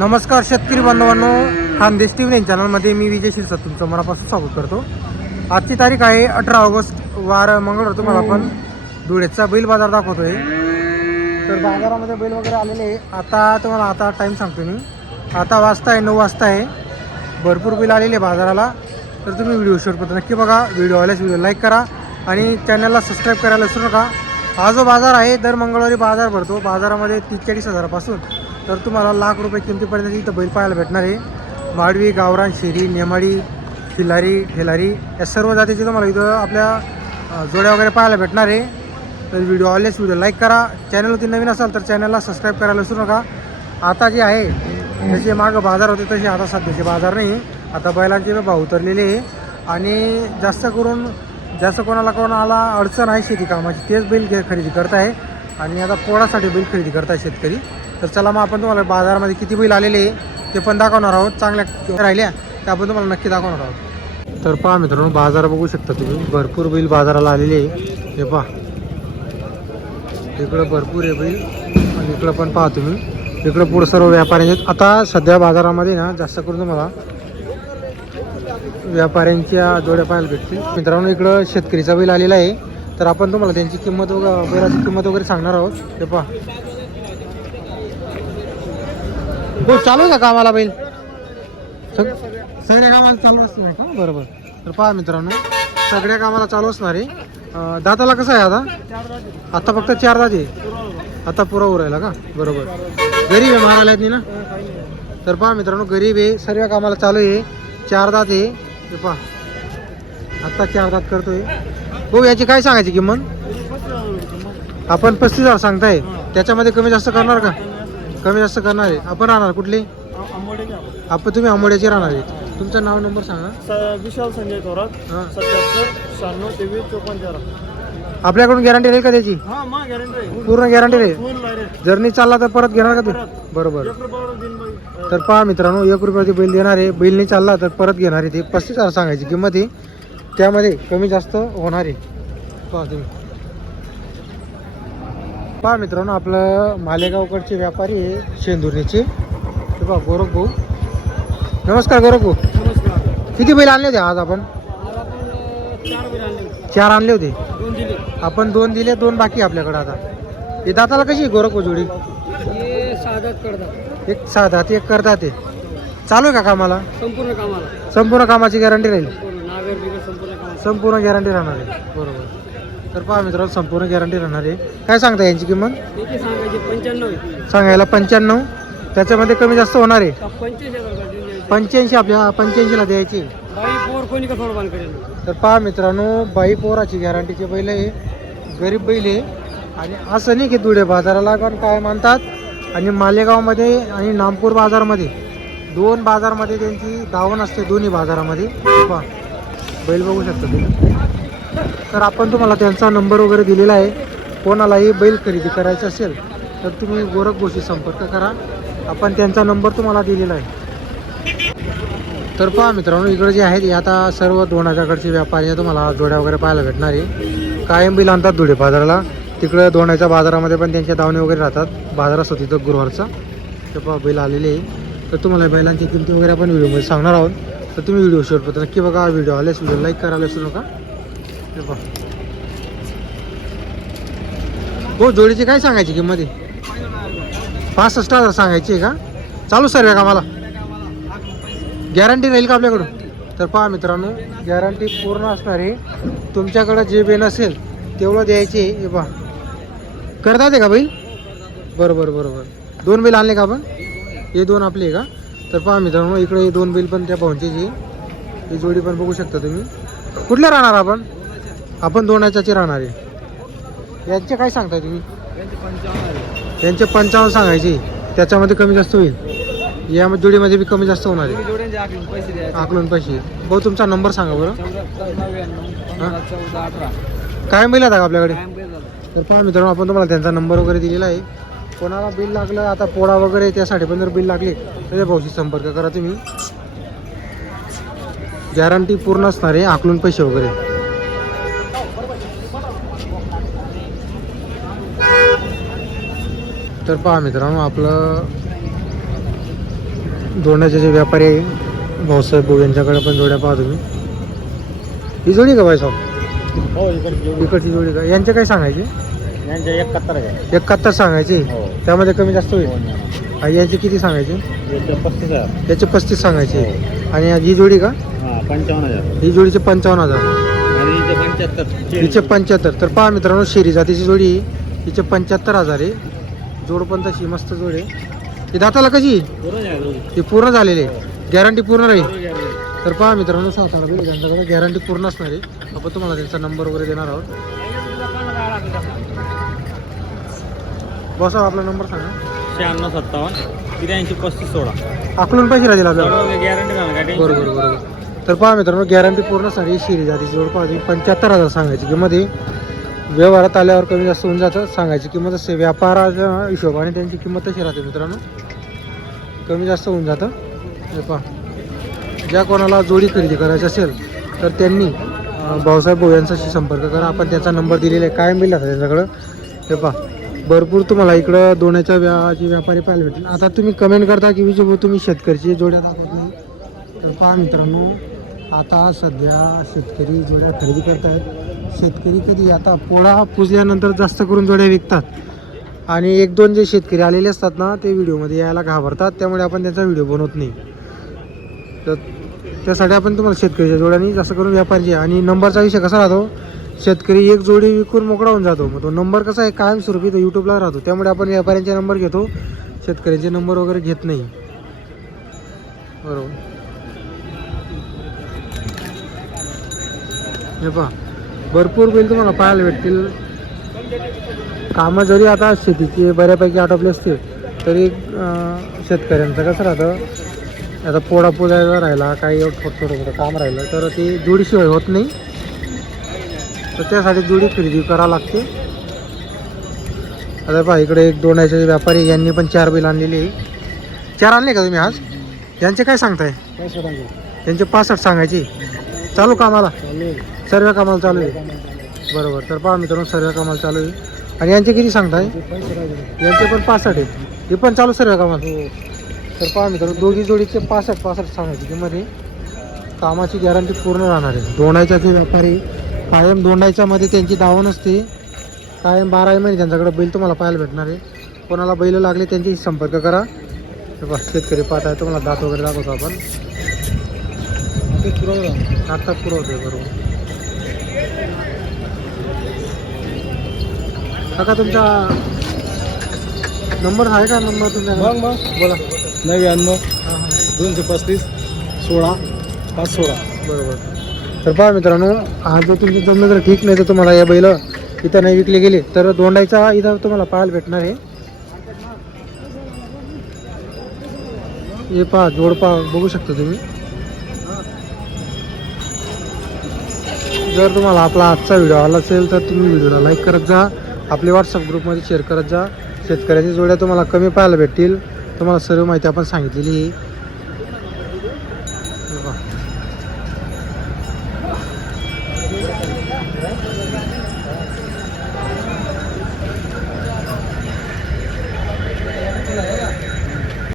नमस्कार शेतकरी बांधवांनो, खानदेश टीव्ही चॅनलमध्ये मी विजय शिरसाट तुमचं मनापासून स्वागत करतो. आजची तारीख आहे 18 ऑगस्ट, वार मंगळवार. तुम्हाला आपण धुळेचा बैल बाजार दाखवतोय. तर बाजारामध्ये बैल वगैरे आलेले आहे. आता टाईम सांगतो मी. आता वाजता आहे 9 वाजता आहे. भरपूर बैल आलेले बाजाराला. तर तुम्ही व्हिडिओ शेअर नक्की बघा. व्हिडिओ आल्यास व्हिडिओ लाईक करा आणि चॅनलला सबस्क्राईब करायला विसरू नका. हा जो बाजार आहे दर मंगळवारी बाजार भरतो. बाजारामध्ये 30-40 हजारापासून तर तुम्हाला लाख रुपये किमतीपर्यंत इथं बैल पाहायला भेटणार आहे. माडवी, गावरान, शेरी, नेमाडी, खिलारी, ठेलारी या सर्व जातीचे तुम्हाला इथं आपल्या जोड्या वगैरे पाहायला भेटणार आहे. तर व्हिडिओ आवडल्यास व्हिडिओ लाईक करा. चॅनलवरती नवीन असाल तर चॅनलला सबस्क्राईब करायला विसरू नका. आता जे आहे जसे मागं बाजार होते तसे आता सध्याचे बाजार नाही. आता बैलांचे भाव उतरलेले आहे आणि जास्त कोणाला अडचण आहे शेती कामाची तेच बैल खरेदी करत आहे आणि आता पोळासाठी बैल खरेदी करत आहे शेतकरी. तर चला मग आपण तुम्हाला बाजारामध्ये किती बैल आलेले आहे ते पण दाखवणार आहोत. चांगल्या राहिल्या ते आपण तुम्हाला नक्की दाखवणार आहोत. तर पहा मित्रांनो, बाजार बघू शकता तुम्ही. भरपूर बैल बाजाराला आलेले आहे. हे पहा, इकडं भरपूर आहे बैल आणि इकडं पण पहा तुम्ही. इकडं पुढं सर्व व्यापारी आहेत. आता सध्या बाजारामध्ये ना जास्त करून तुम्हाला व्यापाऱ्यांच्या जोड्या पाहायला भेटतील. मित्रांनो, इकडं शेतकरीचा बैल आलेला आहे. तर आपण तुम्हाला त्यांची बैलाची किंमत वगैरे सांगणार आहोत. हे पहा, हो चालू आहे का कामाला बैल? सगळ्या कामाला चालू असणार का? बरोबर. तर पहा मित्रांनो, सगळ्या कामाला चालू असणार आहे. दाताला कसं आहे आता फक्त 4 दात आहे. आता पुरा उरायला का? बरोबर. गरीब आहे मारायला आहेत ना. तर पहा मित्रांनो, गरीब आहे, सर्व कामाला चालू आहे. 4 दात आहे. हे पहा, आत्ता 4 दात करतोय. हो, याची काय सांगायची किंमत? आपण 35,000 सांगताय. त्याच्यामध्ये कमी जास्त करणार का? कमी जास्त करणार आहे. आपण राहणार कुठली? तुम्ही आंबोड्याचे राहणार आहे. तुमचं नाव नंबर सांगा. विशाल संजय थोरात. 77 96 23 54. आपल्याकडून गॅरंटी राहील का त्याची? पूर्ण गॅरंटी राहील. जर्नी चालला तर परत घेणार का तू? बरोबर. तर पहा मित्रांनो, 1 रुपयाची बैल देणार आहे. बैल नाही चालला तर परत घेणार आहे. ते 35,000 सांगायची किंमत आहे. त्यामध्ये कमी जास्त होणार आहे. पहा तुम्ही. पहा मित्रांनो, आपलं मालेगावकडचे व्यापारी आहे शेंदुर्णीचे. हे पहा, गोरख भाऊ. नमस्कार गोरख भाऊ. किती बैल आणले होते आज आपण? 4 आणले होते. आपण 2 दिले, 2 बाकी आपल्याकडे. आता हे दाताला कशी गोरख भाऊ जोडी? एक 6 दात, एक करतात. ते चालू आहे का कामाला? संपूर्ण कामाची गॅरंटी राहील. संपूर्ण गॅरंटी राहणार आहे. बरोबर. तर पहा मित्रांनो, संपूर्ण गॅरंटी राहणार आहे. काय सांगता यांची किंमत? सांगायला 95. त्याच्यामध्ये कमी जास्त होणार आहे. 85 आपल्या 85ला द्यायची. तर पहा मित्रांनो, बाई पोराची गॅरंटीचे बैल आहे. गरीब बैल आहे आणि असं नाही की धुळे बाजाराला पण काय मानतात आणि मालेगावमध्ये आणि नामपूर बाजारमध्ये 2 बाजारमध्ये त्यांची धावण असते. दोन्ही बाजारामध्ये पहा बैल बघू शकता तुम्ही. तर आपण तुम्हाला त्यांचा नंबर वगैरे दिलेला आहे. कोणालाही बैल खरेदी करायचं असेल तर तुम्ही गोरख भाऊशी संपर्क करा. आपण त्यांचा नंबर तुम्हाला दिलेला आहे. तर पहा मित्रांनो, इकडे जे आहेत आता सर्व दोनाच्याकडचे व्यापारी तुम्हाला जोड्या वगैरे पाहायला भेटणार आहे. कायम बैल आणतात धुळे बाजाराला. तिकडं दोनाच्या बाजारामध्ये पण त्यांच्या दावणे वगैरे राहतात. बाजार असतो तिथं गुरुवारचा. तर पहा बैल आलेले आहे. तर तुम्हाला बैलांची किमती वगैरे आपण व्हिडिओमध्ये सांगणार आहोत. तर तुम्ही व्हिडिओ शेअर नक्की बघा. व्हिडिओ आल्यास व्हिडिओ लाईक करायला विसरू नका. हे पहा, हो जोडीची काय सांगायची किंमत आहे? 65,000 सांगायची आहे का? चालू सर्व कामाला गॅरंटी राहील का आपल्याकडून? तर पहा मित्रांनो, गॅरंटी पूर्ण असणार आहे. तुमच्याकडं जे बेन असेल तेवढं द्यायचे. हे पहा, करतात आहे का बैल? बरोबर. 2 बैल आणले का आपण? हे 2 आपले आहे का? तर पहा मित्रांनो, इकडे 2 बैल पण त्या भाऊंचेची. ही जोडी पण बघू शकता तुम्ही. कुठल्या राहणार आपण 2च्याचे राहणार आहे. यांचे काय सांगताय तुम्ही? यांचे 55 सांगायचे. त्याच्यामध्ये कमी जास्त होईल. या जोडीमध्ये बी कमी जास्त होणार आहे. आकलून पैसे. भाऊ तुमचा नंबर सांगा बरं. काय बैल आता आपल्याकडे? तर पहा मित्रांनो, आपण तुम्हाला त्यांचा नंबर वगैरे दिलेला आहे. कोणाला बिल लागलं आता पोळा वगैरे त्यासाठी पण जर बिल लागले तर भाऊशी संपर्क करा तुम्ही. गॅरंटी पूर्ण असणार आहे. आकलून पैसे वगैरे. तर पहा मित्रांनो, आपलं दोंडाचे जे व्यापारी आहे भाऊसाहेब भाऊ यांच्याकडे पण जोड्या पाहा तुम्ही. ही जोडी का भाईसाहेब? हो इकडे इकडची जोडी का? यांचे काय सांगायचे? यांचे 71 आहे. 71 सांगायचे. हो. त्यामध्ये कमी जास्त होईल. आणि यांचे किती सांगायचे? याचे 35,000. याचे 35 सांगायचे. आणि ही जोडी का? हां 55,000. ही जोडीचे 55,000. आणि इथे 75. हिचे 75. तर पहा मित्रांनो शेरी जातीची जोडी हिचे 75,000 आहे. जोड पण तशी मस्त जोड आहे. ही दाताला कशी? ही पूर्ण झालेली आहे. गॅरंटी पूर्ण राहील. तर पहा मित्रांनो सातारा बिल त्यांच्याकडे गॅरंटी पूर्ण असणार आहे. आपण तुम्हाला त्यांचा नंबर वगैरे देणार आहोत. बसा आपला नंबर सांगा. 96 57 83 35 16. अकलून पैसे राहील आपल्याला. गॅरंटी झालं काय? बरोबर बरोबर. तर पहा मित्रांनो गॅरंटी पूर्ण सारी शिरी जातीची जोड पाहते. 75,000 सांगायची किंमत आहे. व्यवहारात आल्यावर कमी जास्त होऊन जातं. सांगायची किंमत असते व्यापाराच्या हिशोबाने त्यांची किंमत तशी राहते मित्रांनो. कमी जास्त होऊन जातं. हे पहा ज्या कोणाला जोडी खरेदी करायची असेल तर त्यांनी भाऊसाहेब भाऊ यांच्याशी संपर्क करा. आपण त्याचा नंबर दिलेला आहे. काय मिळाला त्यांच्याकडं. हे पहा भरपूर तुम्हाला इकडं दोण्याच्या व्यापारी पाहायला भेटेल. आता तुम्ही कमेंट करता की विजय भाऊ तुम्ही शेतकऱ्याची जोड्या दाखवत नाही. तर पहा मित्रांनो आता सध्या शेतकरी जोड्या खरेदी करतायत. शेतकरी कधी आता पोळा पुजल्यानंतर जास्त करून जोड्या विकतात. आणि 1-2 जे शेतकरी आलेले असतात ना ते व्हिडिओमध्ये यायला घाबरतात. त्यामुळे आपण त्याचा व्हिडिओ बनवत नाही. तर त्यासाठी आपण तुम्हाला शेतकरीच्या जोड्यानी जास्त करून व्यापारीचे. आणि नंबरचा विषय कसा राहतो शेतकरी एक जोडी विकून मोकळा होऊन जातो. मग तो नंबर कसा आहे कायमस्वरूपी तो यूट्यूबला राहतो. त्यामुळे आपण व्यापाऱ्यांचे नंबर घेतो शेतकऱ्यांचे नंबर वगैरे घेत नाही. बरोबर. हे पहा भरपूर बैल तुम्हाला पाहायला भेटतील. कामं जरी आता शेतीची बऱ्यापैकी आटोपली असते तरी शेतकऱ्यांचं कसं राहतं आता पोळा पुजायला राहिला काही छोटं काम राहिलं तर ते जोडीशिवाय होत नाही. तर त्यासाठी जोडी खरेदी करावं लागते. आता पहा इकडे 1-2 व्यापारी यांनी पण 4 बैल आणलेली आहे. 4 आणले का तुम्ही आज? यांचे काय सांगताय? त्यांचे 65 सांगायचे. चालू कामाला सर्व कामाला चालू आहे. बरोबर. तर पहा मित्रांनो सर्व कामाला चालू आहे. आणि यांचे किती सांगताय? यांचे पण 65 आहे. हे पण चालू सर्व कामाला. तर पहा मित्रांनो दोघी जोडीचे 65 सांगायची किंमत आहे. कामाची गॅरंटी पूर्ण राहणार आहे. दोंडायचा जे व्यापारी कायम दोंडायच्यामध्ये त्यांची दावण असते. कायम 12 महिने त्यांच्याकडे बैल तुम्हाला पाहायला भेटणार आहे. कोणाला बैल लागले त्यांच्याशी संपर्क करा. बस शेतकरी पाहत आहे तुम्हाला दात वगैरे दाखवतो आपण. आता पुरवतोय बरोबर. काका तुमचा नंबर आहे का? नंबर तुमचा बोला. 99 235 16 516. बरोबर. तर पहा मित्रांनो आज जर तुमची जमलं तर ठीक नाही तर तुम्हाला या बैल इथं नाही विकले गेले तर दोंडायचा इथं तुम्हाला पाहायला भेटणार आहे. हे पहा जोड पहा बघू शकता तुम्ही. जर तुम्हाला आपला आजचा व्हिडिओ आला असेल तर तुम्ही व्हिडिओला लाईक करत जा. आपले व्हॉट्सअप ग्रुपमध्ये शेअर करत जा. शेतकऱ्यांच्या जोड्या तुम्हाला कमी पाहायला भेटतील. तुम्हाला सर्व माहिती आपण सांगितलेली आहे.